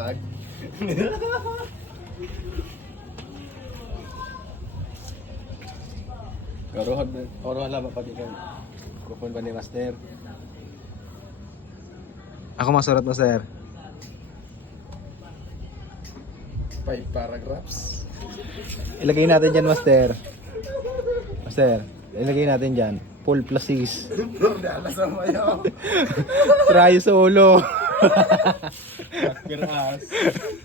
vlog. Karuhan lang pati kang kupon ba ni Master? Ako masurat mo, sir. 5 paragraphs. Ilagay natin dyan, Master. Master, ilagay natin dyan. Full plus 6. Dala sa mayo. Try solo. Keras.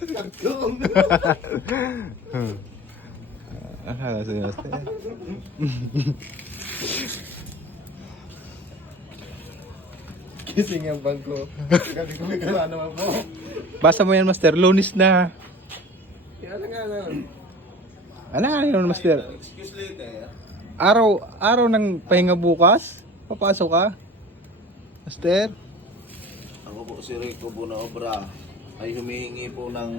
Kagong. Akala si Master. Kising ang bangko. Kasi kung may kala naman mo. Basa mo yan, Master. Lunis na. Kaya na nga na. Ano nga yun, Master? Excuse later. Araw ng pahinga bukas? Papasok ka? Master? Ako po si Rico Bunaobra ay humihingi po ng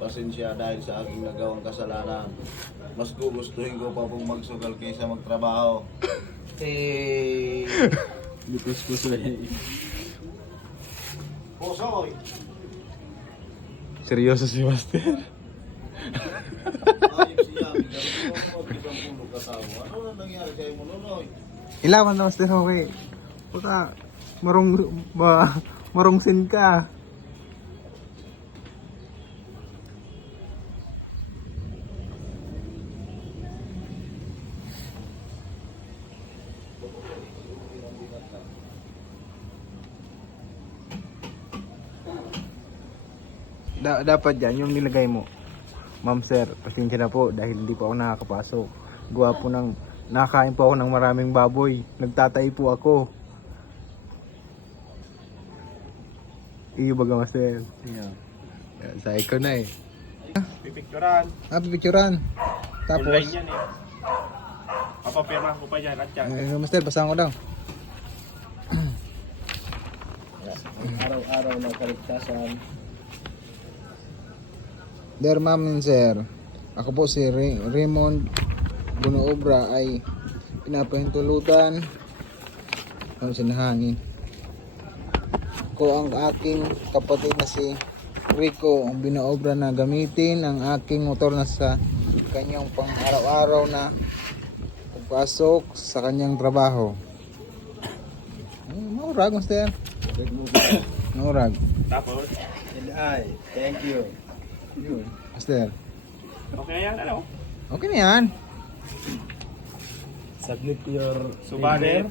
pasensya dahil sa aking nagawang kasalanan. Mas gugustuhin ko pa pong magsugal kaysa magtrabaho. Bitus puso eh. Pusoy! Seryoso si Master? Ayop siya, bigyan ko magbigang puno katawa. Ano na nangyari sa'yo mo, Nonoy? Ilawan na, Master. Okay. Puta, marungsin ka. Dapat yan, yung nilagay mo. Ma'am sir, pasensya na po dahil hindi po ako nakakapasok. Gawa po ng, nakakain po ako ng maraming baboy. Nagtatay po ako. Iyo baga, Master. Yeah. Sa ikaw na eh. Pipicturan. Pipicturan. Tapos, Online yan eh. Papapirma ko pa dyan at yan. Master, basahan ko daw. Araw-araw ng kaligtasan. Dear Ma'am and Sir, ako po si Raymond Bunaobra ay pinapahintulutan ang sinahangin ko ang aking kapatid na si Rico ang Bunaobra na gamitin ang aking motor na sa kanyang pang araw-araw na pagpasok sa kanyang trabaho. Maurag, Master. Maurag. Tapos, And I, thank you. Yun. Master. okay na yan, ano? Okay na yan. Submit your Subalit.